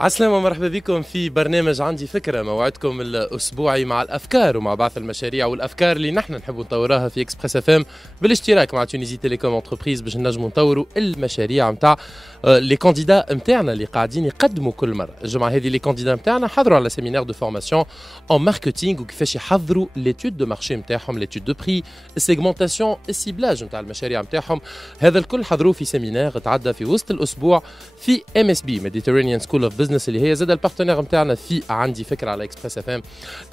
عسلامة، مرحبا بكم في برنامج عندي فكرة، موعدكم الأسبوعي مع الأفكار ومع بعض المشاريع والأفكار اللي نحن نحب نطوراها في إكسبريس اف ام بالاشتراك مع تونيزي تيليكوم انتربريز باش نجموا نطوروا المشاريع نتاع لي كانديدا نتاعنا اللي قاعدين يقدموا كل مرة. الجمعة هذه لي كانديدا نتاعنا حضروا على سيمينار دو فورماسيون اون ماركتينغ وكيفاش يحضروا ليتود دو مارشي نتاعهم، ليتود دو بري، السيغمونتاسيون، السيبلاج نتاع المشاريع نتاعهم. هذا الكل حضروه في سيمينار تعدى في وسط الأسبوع في MSB Mediterranean School of Business اللي هي زاد البارتنير نتاعنا في عندي فكره على اكسبريس اف ام،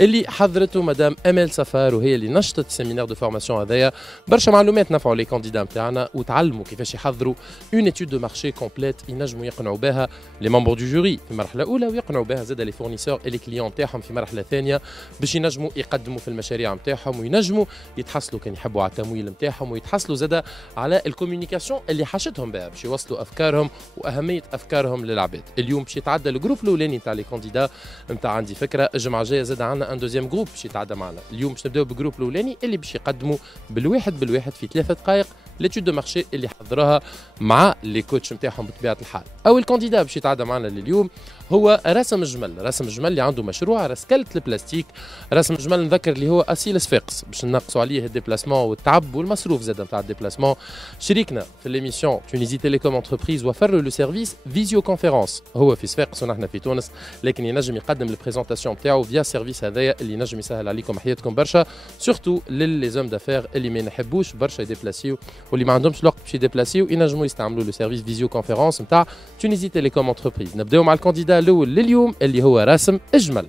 اللي حضرته مدام امال سفار وهي اللي نشطت السيمينار دو فورماسيون هذايا. برشا معلومات نفعوا لي كانديدا نتاعنا وتعلموا كيفاش يحضروا اون ايتود دو مارشي كومبليت ينجموا يقنعوا بها لي ممبر دو جوري في المرحله الاولى، ويقنعوا بها زاد لي فورنيسور اي لي كليون نتاعهم في مرحله ثانيه باش ينجموا يقدموا في المشاريع نتاعهم وينجموا يتحصلوا كان يحبوا على التمويل نتاعهم ويتحصلوا زاد على الكوميونيكاسيون اللي حاشتهم بها باش يوصلوا افكارهم واهميه افكارهم للعباد. اليوم باش يتعدى الجروب الاولاني نتاع لي كانديدا نتاع عندي فكره. الجمعه الجايه زاد عندنا ان دوزيام جروب باش يتعدى معنا. اليوم باش نبداو بالجروب الاولاني اللي باش يقدموا بالواحد في 3 دقائق ليتود دو مارشي اللي حضروها مع لي كوتش نتاعهم بطبيعه الحال. اول كانديدا باش يتعدى معنا لليوم هو رسم الجمل اللي عنده مشروع رسكلة البلاستيك. رسم الجمل نذكر اللي هو اسيل صفاقس باش نقصوا عليه الديبلاسمون والتعب والمصروف زاد نتاع الديبلاسمون. شريكنا في ليميسيون تونيزي تيليكوم انتربريز وفر له سيرفيس فيزيو كونفيرونس. هو في صفاقس ونحن في تونس، لكن ينجم يقدم البريزونطاسيون نتاعو فيا السيرفيس هذايا اللي ينجم يسهل عليكم حياتكم برشا، سورتو للي زوم دافير اللي ما يحبوش برشا يديبلاسيو واللي ما عندهمش الوقت باش يديبلاسيو، ينجموا يستعملوا لو سيرفيس فيزيو كونفيرونس نتاع تونيزي تيليكوم انتربريز. نبداو مع الكانديدا الاول لليوم اللي هو رسم الجمل.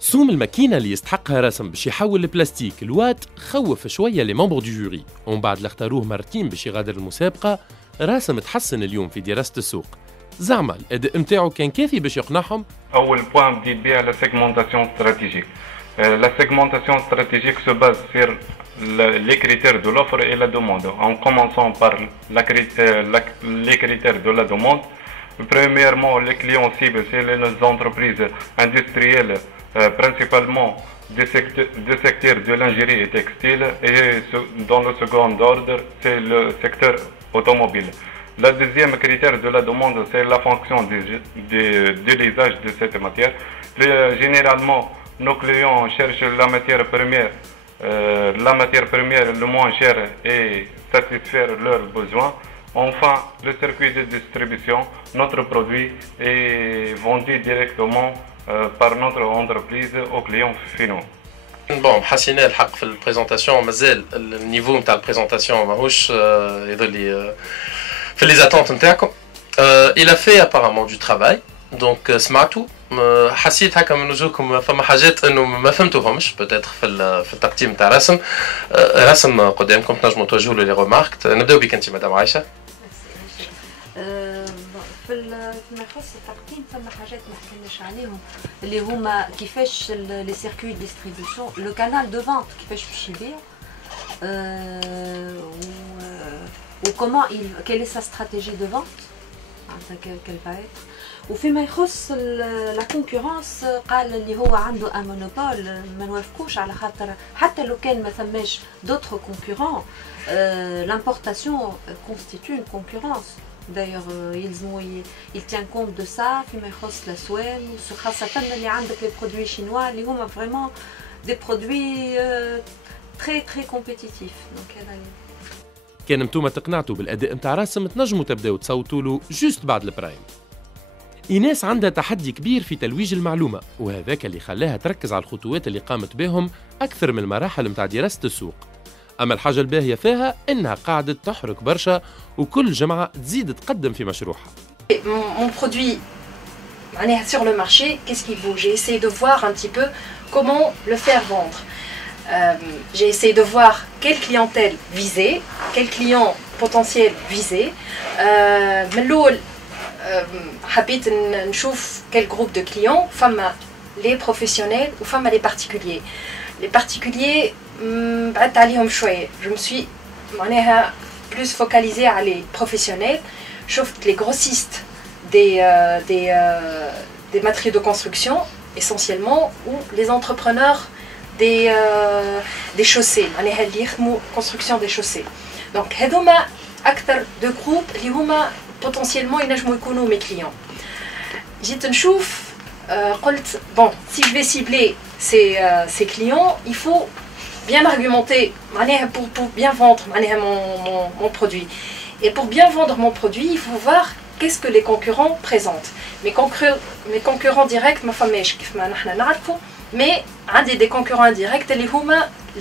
سوم الماكينه اللي يستحقها رسم باش يحول البلاستيك الوات خوف شويه لي ممبر دو جوري، ومن بعد اللي اختاروه مرتين باش يغادر المسابقه. راسم تحسن اليوم في دراسه السوق، زعما الاداء نتاعو كان كافي باش يقنعهم. اول بوان بديت بها لا سيغمونتاسيون استراتيجيك. لا سيغمونتاسيون استراتيجيك se base sur les critères de l'offre et la demande, en commençant par les critères de la demande. Premièrement, les clients cibles, c'est les entreprises industrielles, principalement du secteur de lingerie et textile, et dans le second ordre, c'est le secteur automobile. Le deuxième critère de la demande, c'est la fonction de l'usage de cette matière. Généralement, nos clients cherchent la matière première le moins chère et satisfaire leurs besoins. Enfin, le circuit de distribution, notre produit est vendu directement par notre entreprise aux clients finaux. بون حسينا الحق في البريزونطاسيون، مازال النيفو نتاع البريزونطاسيون ماهوش يظل في لي زاتونت نتاعكم. il a fait apparemment du travail دونك سمعتوا. حسيت هكا من وجوهكم فما حاجات انه ما فهمتوهمش بوتيتر في التقديم نتاع رسم قدامكم تنجموا توجهوا له لي ريمارك. نبداو بك انت مدام عايشه. فيما يخص التقديم فما حاجات ما حكيناش عليهم اللي هما كيفاش لي سيركوي ديستريبيوشن، لو كانال دو فونت كيفاش باش يبيع، وكومون quelle est sa stratégie de vente, quelle va être. وفيما يخص لا كونكورونس قال اللي هو عنده ان مونوبول، ما نوافقوش على خاطر حتى لو كان ما ثماش دوطخ كونكورون l'importation constitue une concurrence. D'ailleurs il tient compte de ça فيما يخص الأسواق، خاصة اللي عندك لي برودوي شينوا اللي هما فريمون دي برودوي très compétitifs. دونك هذا كان نتوما تقنعتوا بالاداء نتاع راسم تنجموا تبداو تصوتوا له جوست بعد البرايم. ايناس عندها تحدي كبير في تلويج المعلومه، وهذاك اللي خلاها تركز على الخطوات اللي قامت بهم اكثر من المراحل نتاع دراسه السوق. اما الحاجه الباهيه فيها انها قاعده تحرك برشا وكل جمعه تزيد تقدم في مشروعها. Mon produit sur le marché, qu'est-ce qui bouge? J'ai essayé de voir un petit peu comment le faire vendre. J'ai essayé de voir quelle clientèle viser, quel client potentiel viser. حبيت نشوف quel groupe de clients, فما les professionnels ou فما les particuliers. Les particuliers بعدت عليهم شوية. Je me suis معناها plus focalisée على les professionnels. شفت les grossistes des matériaux de construction essentiellement, ou les entrepreneurs des chaussées, معناها اللي يخدموا construction des chaussées. Donc هذوما أكثر de groupes اللي هما potentiellement ينجموا يكونوا mes clients. جيت نشوف قلت bon si je vais cibler ces clients, il faut bien argumenter pour bien vendre mon produit. Et pour bien vendre mon produit, il faut voir qu'est-ce que les concurrents présentent. Mes concurrents directs, ma femme mais des concurrents indirects,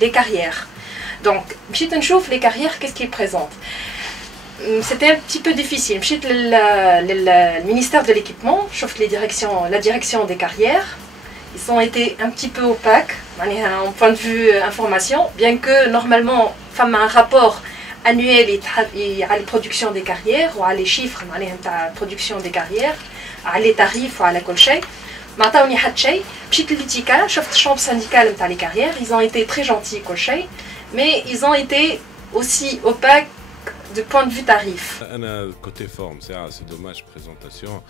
les carrières. Donc, les carrières, qu'est-ce qu'ils présentent? C'était un petit peu difficile. Le ministère de l'équipement, la direction des carrières, ils ont été un petit peu opaques, en point de vue information, bien que normalement, femme a un rapport annuel à la production des carrières, ou à les chiffres de la production des carrières, à les tarifs, ou à la colchée. ما عطاوني حتى شيء مشيت للتيكا شفت الشامب سينديكال نتاع لي كارير ils ont été très gentils كل شيء mais ils ont été aussi opaques de point de vue tarif. انا côté forme c'est dommage présentation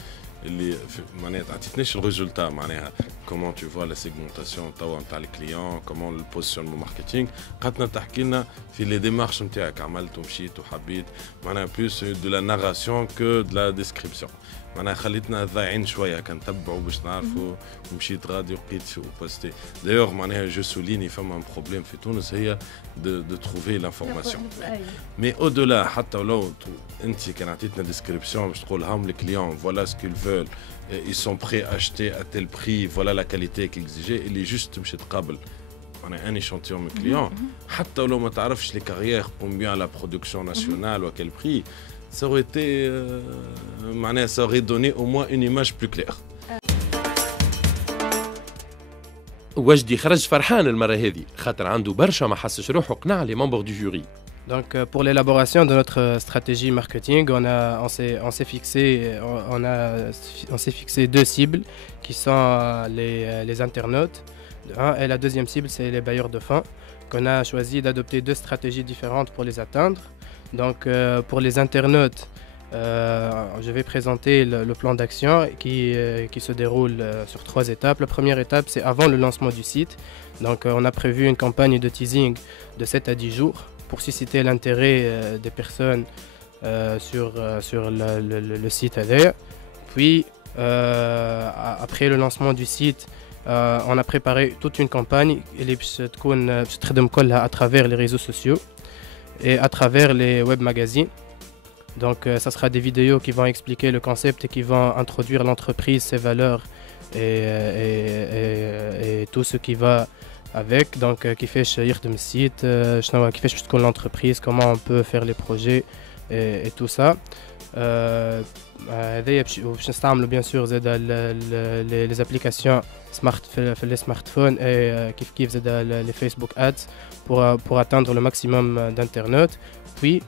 اللي معناها تعطيتنيش الريزولتا معناها comment tu vois la segmentation توا نتاع الكليون comment le positionnement marketing قعدنا تحكي لنا في les démarches نتاعك عملت ومشيت وحبيت معناها plus de la narration que de la description معناها خليتنا ضايعين شويه كنتبعوا باش نعرفوا ومشيت غادي وبقيت بوستي دايوغ معناها جو سوليني فما ان بروبليم في تونس هي دو تروفي لانفورماسيون مي او دولا حتى ولو انت كان عطيتنا ديسكريبسيون باش تقولهم للكليون فوالا سكيل فول ils sont prêts à acheter à tel prix voilà la qualité qu'exigée اللي جوست تمشي تقابل معناها ان échantillon من كليون حتى ولو ما تعرفش لي كارير combien la production nationale ou à quel prix ça aurait été ça aurait donné au moins une image plus claire. وجدي خرج فرحان المرة هذه خاطر عنده برشا ما حسش روحه قنع les membres du jury. Donc pour l'élaboration de notre stratégie marketing, on s'est fixé deux cibles qui sont les internautes. Et la deuxième cible, c'est les bailleurs de fonds. Qu'on a choisi d'adopter deux stratégies différentes pour les atteindre. Donc pour les internautes, je vais présenter le plan d'action qui se déroule sur 3 étapes. La première étape, c'est avant le lancement du site. Donc on a prévu une campagne de teasing de 7 à 10 jours pour susciter l'intérêt des personnes sur le site ADER. Puis après le lancement du site, on a préparé toute une campagne à travers les réseaux sociaux et à travers les web magazines. Donc ça sera des vidéos qui vont expliquer le concept et qui vont introduire l'entreprise, ses valeurs et tout ce qui va avec. Donc كيفاش يخدم السيت شنو كيفاش باش تكون l'entreprise, comment on peut faire les projets et tout ça. هذايا باش نستعملوا bien sûr زاد les applications smart في les smartphones et كيف زاد les Facebook ads pour atteindre le maximum d'internautes. Puis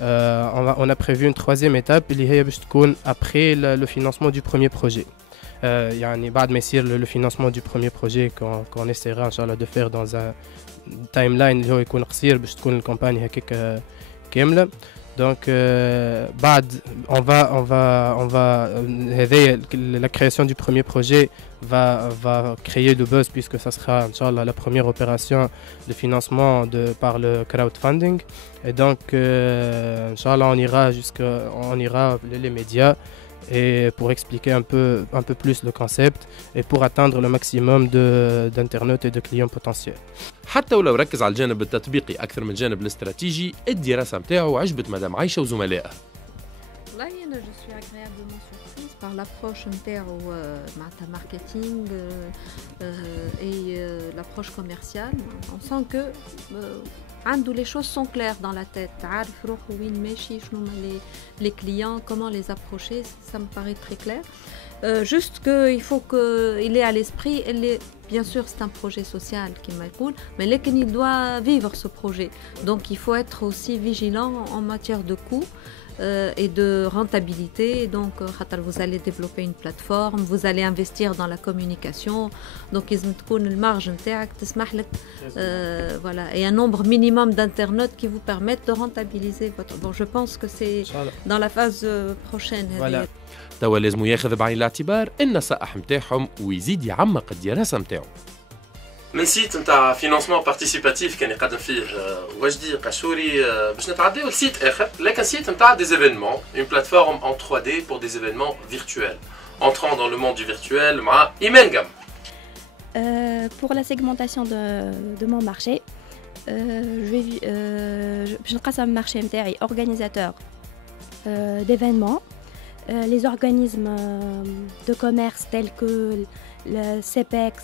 on a prévu une troisième étape اللي هي باش تكون après le financement du premier projet. يعني بعد ما يصير le financement du premier projet qu'on essaiera ان شاء الله de faire dans un timeline اللي هو يكون قصير باش تكون الكامباني هكاك كامله. Donc بعد on va la création du premier projet va créer le buzz puisque ça sera inchallah la première opération de financement par le crowdfunding. Et donc inchallah on ira les médias et pour expliquer un peu plus le concept et pour atteindre le maximum d'internautes et de clients potentiels. حتى ولو ركز على الجانب التطبيقي أكثر من الجانب الاستراتيجي، الدراسة متاعه عجبت مدام عايشة وزملائها. والله أنا je suis agréablement surprise par l'approche نتاعو معناتها marketing et l'approche commerciale. On sent que عنده les choses sont claires dans la tête. عارف روحه وين ماشي، شنو les clients, comment les approcher, ça me paraît très clair. Juste qu'il faut qu'il ait à l'esprit, bien sûr c'est un projet social qui m'écoule, mais il doit vivre ce projet. Donc il faut être aussi vigilant en matière de coûts et de rentabilité. Donc vous allez développer une plateforme, vous allez investir dans la communication. Donc il faut une marge voilà, et un nombre minimum d'internautes qui vous permettent de rentabiliser votre... Bon, je pense que c'est dans la phase prochaine. Voilà. توا لازم ياخذ بعين الاعتبار النصائح نتاعهم ويزيد يعمق الدراسة نتاعو. من سيت نتاع فينانسمون بارتيسيباتيف كان يقدم فيه وجدي قشوري باش نتعداو لسيت اخر لكن سيت نتاع دي ايفينمون اون بلاتفورم en 3D pour des événements virtuels. Entrant dans le monde du virtuel مع إيمان جم. Pour la segmentation de mon marché, je نقسم marché نتاعي organisateur d'événements, les organismes de commerce tels que le CEPEX,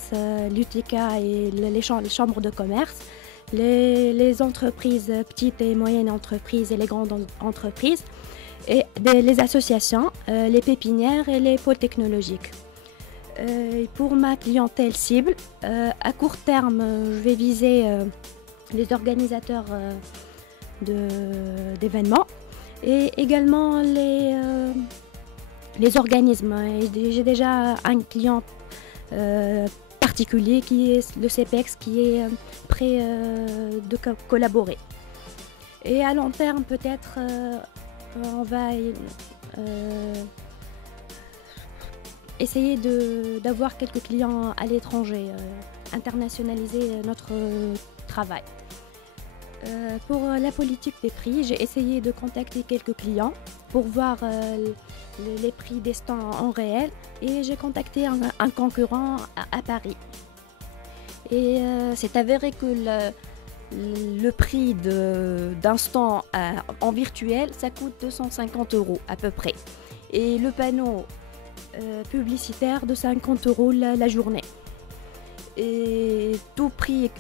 l'UTICA et les chambres de commerce, les entreprises, petites et moyennes entreprises et les grandes entreprises, et les associations, les pépinières et les pôles technologiques. Pour ma clientèle cible, à court terme, je vais viser les organisateurs d'événements et également les organismes. J'ai déjà un client particulier qui est le CEPEX qui est prêt de collaborer. Et à long terme, peut-être, on va essayer d'avoir quelques clients à l'étranger, internationaliser notre travail. Pour la politique des prix, j'ai essayé de contacter quelques clients pour voir les prix des stands en réel et j'ai contacté un concurrent à Paris. Et c'est avéré que le prix d'un stand en virtuel, ça coûte 250 € à peu près. Et le panneau publicitaire de 50 € la journée. Et tout prix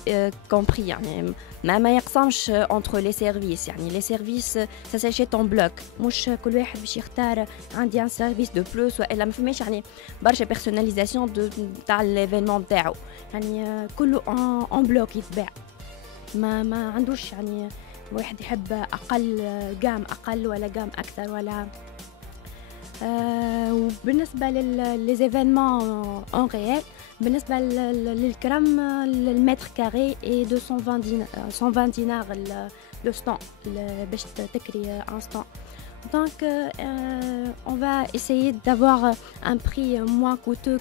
compris. ما يقسمش entre les services. Les services, ça s'achète en bloc. مش كل واحد باش يختار عندي un service de plus وإلا ما فماش برشا personnalisation تاع l'événement نتاعو. كله en bloc يتباع. ما عندوش واحد يحب أقل جام أقل ولا جام أكثر ولا. وبالنسبة les événements en réel, بالنسبة للكرم المتر كاري et de 120 dinars le stand باش تكري un stand. Donc on va essayer d'avoir un prix moins coûteux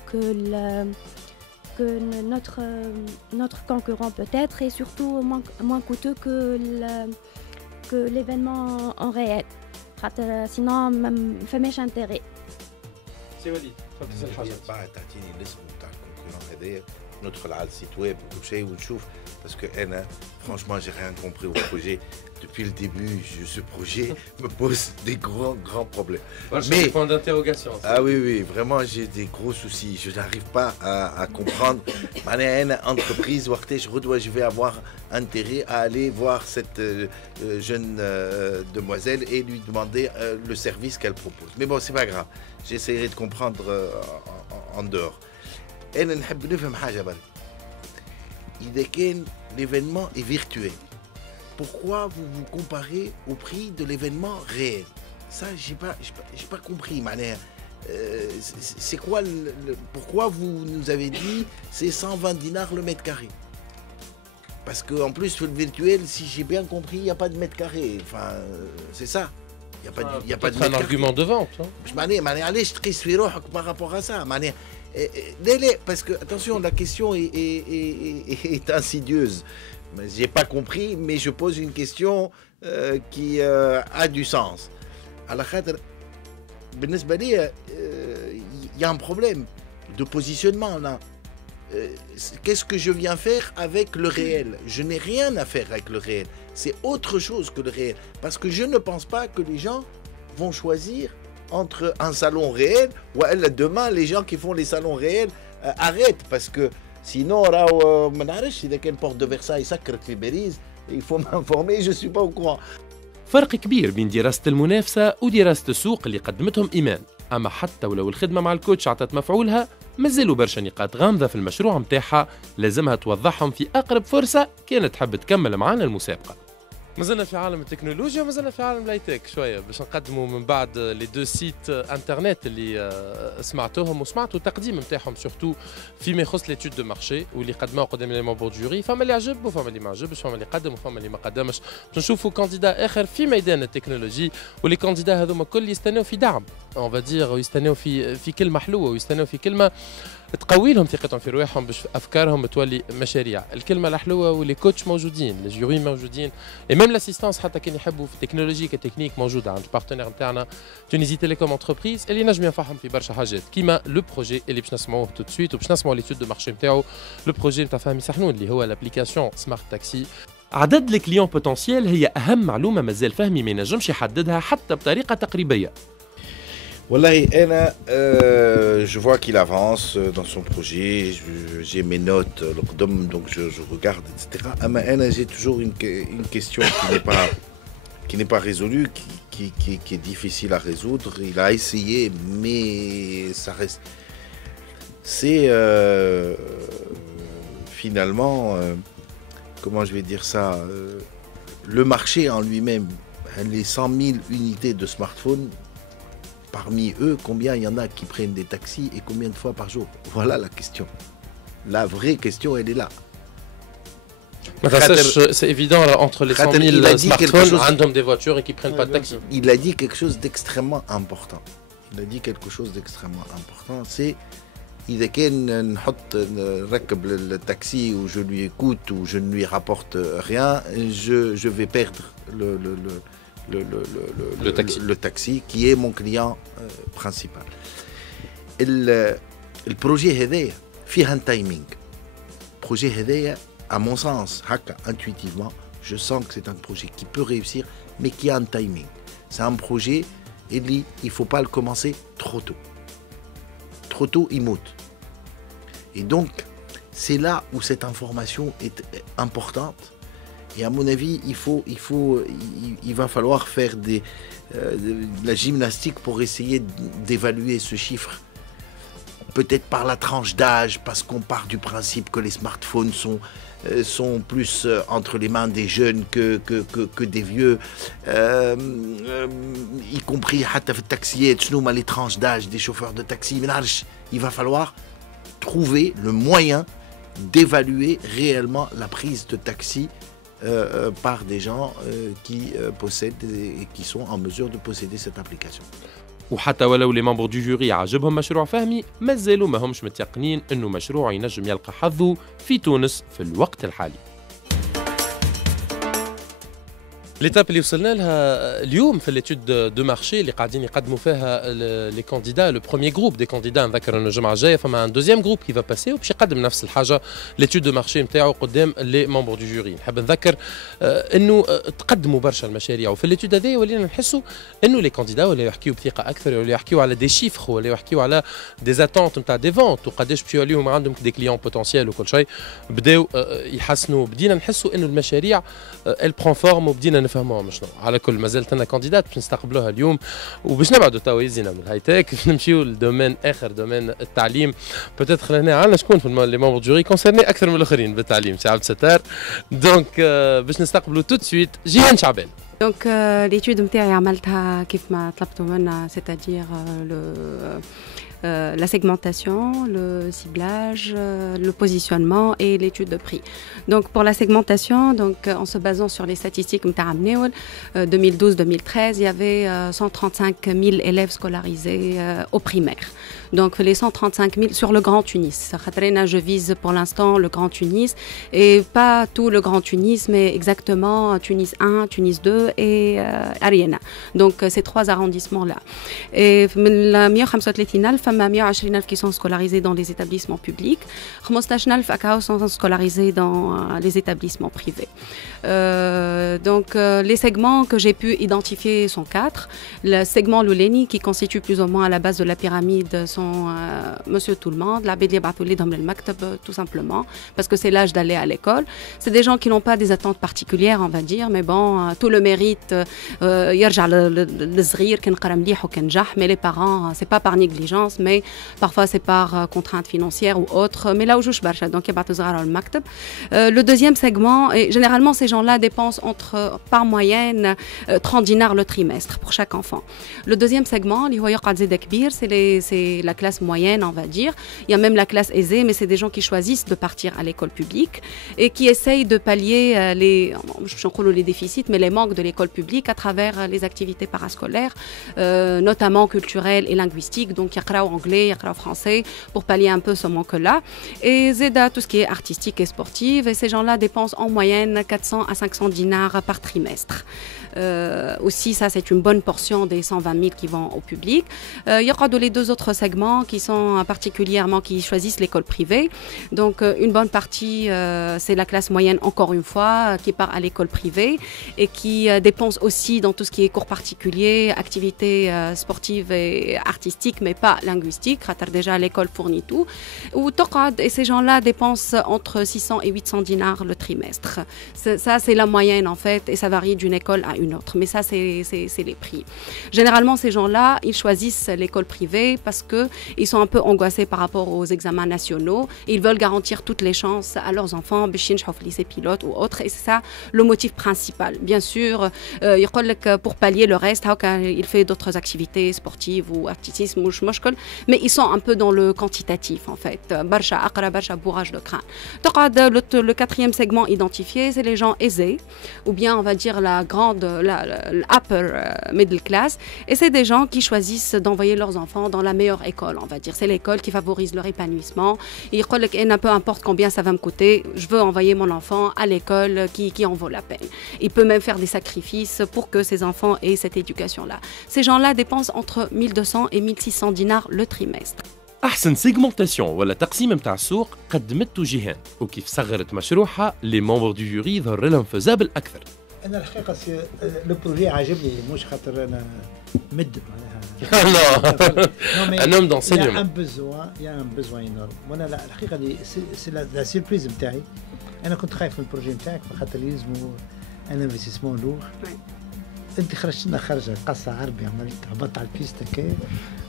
que notre concurrent peut-être et surtout moins coûteux que l'événement en réel. sinon ما فماش intérêt. سي وليد تفضل الحاجة. بعد تعطيني الاسم نتاع الكونكورون هذايا ندخل على السيت ويب وكل شيء ونشوف باسكو انا franchement j'ai rien compris au projet depuis le début. Ce projet me pose des grands problèmes. Mais point d'interrogation. Ah oui, vraiment j'ai des gros soucis. Je n'arrive pas à comprendre. Une entreprise je vais avoir intérêt à aller voir cette jeune demoiselle et lui demander le service qu'elle propose. Mais bon, c'est pas grave. J'essaierai de comprendre en dehors. أنا نحب نفهم حاجة برك. إذا كان l'événement est virtuel, pourquoi vous vous comparez au prix de l'événement réel? Ça, j'ai pas compris. C'est quoi pourquoi vous nous avez dit c'est 120 dinars le mètre carré? Parce qu'en plus, sur le virtuel, si j'ai bien compris, il n'y a pas de mètre carré. Enfin, c'est ça. Il n'y a pas de mètre carré. C'est un argument de vente. Allez, je triste par rapport à ça. Parce que, attention, la question est insidieuse. J'ai pas compris, mais je pose une question qui a du sens. على خاطر بالنسبة لي il y a un problème de positionnement là. Qu'est-ce que je viens faire avec le réel? Je n'ai rien à faire avec le réel. C'est autre chose que le réel. Parce que je ne pense pas que les gens vont choisir entre un salon réel ou demain les gens qui font les salons réels arrêtent. Parce que sinon, ما نعرفش إذا كان porte de Versailles سكرت في باريس, il faut m'informer, je suis pas au courant. فرق كبير بين دراسة المنافسة ودراسة السوق اللي قدمتهم إيمان. أما حتى ولو الخدمة مع الكوتش عطت مفعولها مازالوا برشا نقاط غامضة في المشروع متاعها لازمها توضحهم في أقرب فرصة كانت تحب تكمل معانا المسابقة. مازلنا في عالم التكنولوجيا ومازلنا في عالم الهايتك شويه باش نقدموا من بعد لي دو سيت انترنت اللي سمعتوهم وسمعتوا التقديم نتاعهم سورتو فيما يخص ليتود دو مارشي واللي قدموه قدام لي ممبر جوري. فما اللي عجب وفما اللي ما عجبش, فما اللي قدم وفما اللي ما قدمش. باش نشوفوا كانديدا اخر في ميدان التكنولوجي واللي كانديدا هذوما الكل يستناو في دعم اون فادير ويستناو في كلمه حلوه ويستناو في كلمه تقوي لهم ثقتهم في رواحهم باش افكارهم تولي مشاريع. الكلمه الحلوه واللي كوتش موجودين، الجوري موجودين، اي ميم لاسيستانس حتى كان يحبوا في التكنولوجي كتكنيك موجوده عند البارتنير نتاعنا تونيزي تيليكوم انتربريز اللي نجم ينفعهم في برشا حاجات كيما لو بروجي اللي باش نسمعوه تو سويت وباش نسمعوا ليتود دو مارشي نتاعو. لو بروجي نتاع فهمي سحنون اللي هو لابليكاسيون سمارت تاكسي. عدد الكليون بوتنسيال هي اهم معلومه مازال فهمي ما ينجمش يحددها حتى بطريقه تقريبيه. Wallahi, je vois qu'il avance dans son projet, j'ai mes notes, donc je regarde, etc. Mais j'ai toujours une question qui n'est pas résolue, qui est difficile à résoudre. Il a essayé, mais ça reste... C'est finalement, comment je vais dire ça, le marché en lui-même, les 100 000 unités de smartphones, parmi eux, combien il y en a qui prennent des taxis et combien de fois par jour? Voilà la question. La vraie question, elle est là. C'est évident, entre les 100 000 smartphones, random des voitures et qui ne prennent pas de taxi. Il a dit quelque chose d'extrêmement important. C'est إذا كان نركب التاكسي ou je lui écoute ou je ne lui rapporte rien, je vais perdre le taxi qui est mon client principal. Le projet هذايا فيه un timing. Projet هذايا à mon sens هكا intuitivement je sens que c'est un projet qui peut réussir mais qui a un timing. C'est un projet il faut pas le commencer trop tôt. Trop tôt il moute. Et donc c'est là où cette information est importante. Et à mon avis, il va falloir faire de la gymnastique pour essayer d'évaluer ce chiffre. Peut-être par la tranche d'âge, parce qu'on part du principe que les smartphones sont plus entre les mains des jeunes que des vieux, y compris les tranches d'âge des chauffeurs de taxi. Il va falloir trouver le moyen d'évaluer réellement la prise de taxi par des gens qui possèdent et qui sont en mesure de posséder cette application. وحتى ولو لي ممبر دو جوري عجبهم مشروع فهمي مازالوا ما همش متيقنين انه مشروع ينجم يلقى حظه في تونس في الوقت الحالي. ليتاب اللي وصلنا لها اليوم في ليتود دو مارشي اللي قاعدين يقدموا فيها لي كانديدا، لو بروميير جروب دي كانديدا نذكر انه الجمعه الجايه فما ان دوزيام جروب كي فا باسي وباش يقدم نفس الحاجه ليتود دو مارشي نتاعو قدام لي ممبر دو جوري. نحب نذكر انه تقدموا برشا المشاريع وفي ليتود هذايا ولينا نحسوا انه لي كانديدا ولاو يحكيوا بثقه اكثر، ولاو يحكيوا على دي شيفر، ولاو يحكيوا على دي اتونت نتاع دي فونت وقداش باش يوليو عندهم دي كليون بوتنسيال وكل شيء. بداو يحسنوا، بدينا نحسوا انه المشاريع البرون فورم وبدينا نفهموها شنو. على كل مازالت لنا كانديدات باش نستقبلوها اليوم وباش نبعدوا توا يزينا من الهاي تك باش نمشيو لدومين اخر، دومين التعليم. بوتيتر هنا عندنا شكون في لي ممبر جوري كونسيرني اكثر من الاخرين بالتعليم، سي عبد الستار. دونك باش نستقبلوا تو سويت جيهان شعبان. دونك ليتود نتاعي عملتها كيف ما طلبتوا منا، سيتادير la segmentation, le ciblage, le positionnement et l'étude de prix. Donc pour la segmentation, donc en se basant sur les statistiques 2012-2013, il y avait 135 000 élèves scolarisés au primaire. Donc les 135 000 sur le Grand Tunis. Je vise pour l'instant le Grand Tunis et pas tout le Grand Tunis, mais exactement Tunis 1, Tunis 2 et Ariana. Donc ces trois arrondissements-là. Et la 120 000 qui sont scolarisés dans les établissements publics, 15 000 sont scolarisés dans les établissements privés. Donc les segments que j'ai pu identifier sont 4. Le segment Louleni qui constitue plus ou moins à la base de la pyramide sont Monsieur Tout le Monde, la Bédia Batouli dans le Maktab tout simplement, parce que c'est l'âge d'aller à l'école. C'est des gens qui n'ont pas des attentes particulières, on va dire, mais bon, tout le mérite, mais les parents, c'est pas par négligence, mais parfois c'est par contrainte financière ou autre. Mais là où je suis donc il y a le Maktab. Le deuxième segment, et généralement ces gens-là dépensent par moyenne 30 dinars le trimestre pour chaque enfant. Le deuxième segment, c'est la classe moyenne, on va dire. Il y a même la classe aisée, mais c'est des gens qui choisissent de partir à l'école publique et qui essayent de pallier les déficits, mais les manques de l'école publique à travers les activités parascolaires, notamment culturelles et linguistiques. Donc, anglais, يقراو français pour pallier un peu ce manque-là. Et Zeda, tout ce qui est artistique et sportif, et ces gens-là dépensent en moyenne 400 à 500 dinars par trimestre. Aussi, ça c'est une bonne portion des 120 000 qui vont au public. Il y aura les deux autres segments qui sont particulièrement, qui choisissent l'école privée. Donc une bonne partie, c'est la classe moyenne encore une fois, qui part à l'école privée et qui dépense aussi dans tout ce qui est cours particuliers, activités sportives et artistiques, mais pas linguistiques. Déjà l'école fournit tout. Et ces gens-là dépensent entre 600 et 800 dinars le trimestre. Ça c'est la moyenne en fait, et ça varie d'une école à une autre. Mais ça c'est les prix. Généralement ces gens-là, ils choisissent l'école privée parce qu'ils sont un peu angoissés par rapport aux examens nationaux. Ils veulent garantir toutes les chances à leurs enfants, lycée pilote ou autre, et c'est ça le motif principal. Bien sûr, pour pallier le reste, il fait d'autres activités sportives ou artistiques, mais ils sont un peu dans le quantitatif en fait. Bourrage de crâne. Le quatrième segment identifié, c'est les gens aisés, ou bien on va dire la upper middle class, et c'est des gens qui choisissent d'envoyer leurs enfants dans la meilleure école, on va dire. C'est l'école qui favorise leur épanouissement. Peu importe combien ça va me coûter, je veux envoyer mon enfant à l'école qui en vaut la peine. Il peut même faire des sacrifices pour que ses enfants aient cette éducation-là. Ces gens-là dépensent entre 1200 et 1600 dinars le trimestre. احسن سيجمونتاسيون ولا تقسيم نتاع السوق قدمته جيهان وكيف صغرت مشروعها لي ممبر دو جوري ظهر لهم فزابل اكثر. انا الحقيقه لو بروجي عجبني مش خاطر انا مد معناها un homme d'enseignement. Il y a un besoin énorme. وانا الحقيقه سي لا سيربريز نتاعي. انا كنت خايف من البروجي نتاعك خاطر يلزموا ان انفستيسمون لوغ. انت خرجت لنا خرجه قصه عربي عملت هبطت على البيست هكا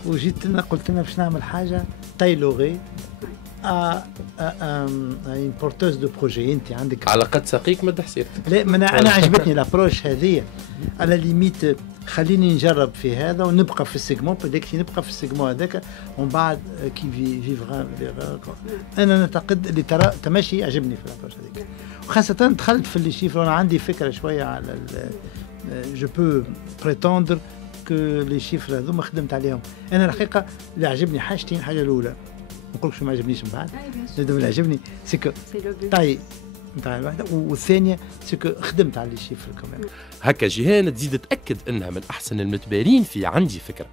وجيت لنا قلت لنا باش نعمل حاجه تايلوغي ان بورتوز دو بروجي. انت عندك على قد ساقيك مد حسيت. لا ما انا عجبتني لابروش هذه على ليميت. خليني نجرب في هذا ونبقى في السيجمون بدك نبقى في السيجمون هذاك ومن بعد كي فيفغا انا نعتقد اللي ترى تمشي عجبني في الابروش هذيك، وخاصه دخلت في اللي شيفر وانا عندي فكره شويه على جو بو بريتوندر كو لي شيفر هذوما خدمت عليهم. انا الحقيقه اللي عجبني حاجتين، الحاجه الاولى ما نقولكش ما عجبنيش من بعد، اللي عجبني سكو طاي نتاع الوحده، والثانيه سكو خدمت على لي شيفر كمان. هكا جيهان تزيد تاكد انها من احسن المتبارين في عندي فكره.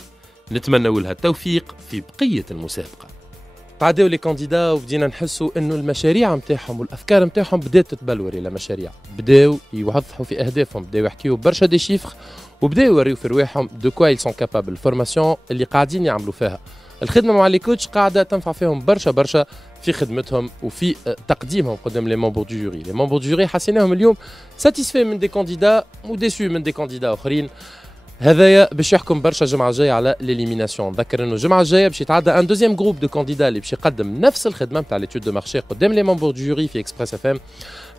نتمنى لها التوفيق في بقيه المسابقه. تعداو لي كانديدا وبدينا نحسوا انه المشاريع نتاعهم والافكار نتاعهم بدات تتبلور الى مشاريع، بداو يوضحوا في اهدافهم، بداو يحكيوا برشا دي شيفر، وبداو يوريو في رواحهم دو كوا يل سون كابابل. الفورماسيون اللي قاعدين يعملوا فيها، الخدمه مع لي كوتش قاعده تنفع فيهم برشا في خدمتهم وفي تقديمهم قدام لي ممبر دو جوري. لي ممبر دو جوري حسيناهم اليوم ساتيسفي من دي كانديدا وديسو من دي كانديدا اخرين. هذايا باش يحكم برشا الجمعه الجايه على ليليميناسيون. نذكر انه الجمعه الجايه باش يتعدى ان دوزيام جروب دو كانديدا اللي باش يقدم نفس الخدمه نتاع ليتود دو مارشي قدام لي ممبر دو جوري في اكسبريس اف ام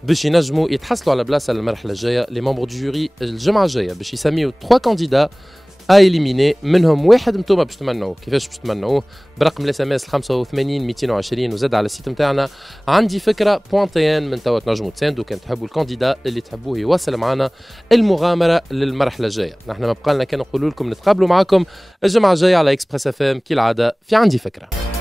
باش ينجموا يتحصلوا على بلاصه للمرحله الجايه. لي ممبر دو جوري الجمعه الجايه باش يسميوا 3 كانديدا إليميني، منهم واحد نتوما باش تمنعوه. كيفاش باش تمنعوه؟ برقم الاس ام اس 85 220 وزاد على السيت نتاعنا عندي فكره بوانتين من توا تنجموا تساندوا كان تحبوا الكانديدا اللي تحبوه يوصل معنا المغامره للمرحله الجايه. نحن ما بقى لنا كان نقولوا لكم نتقابلوا معكم الجمعه الجايه على اكسبريس اف ام كالعاده في عندي فكره.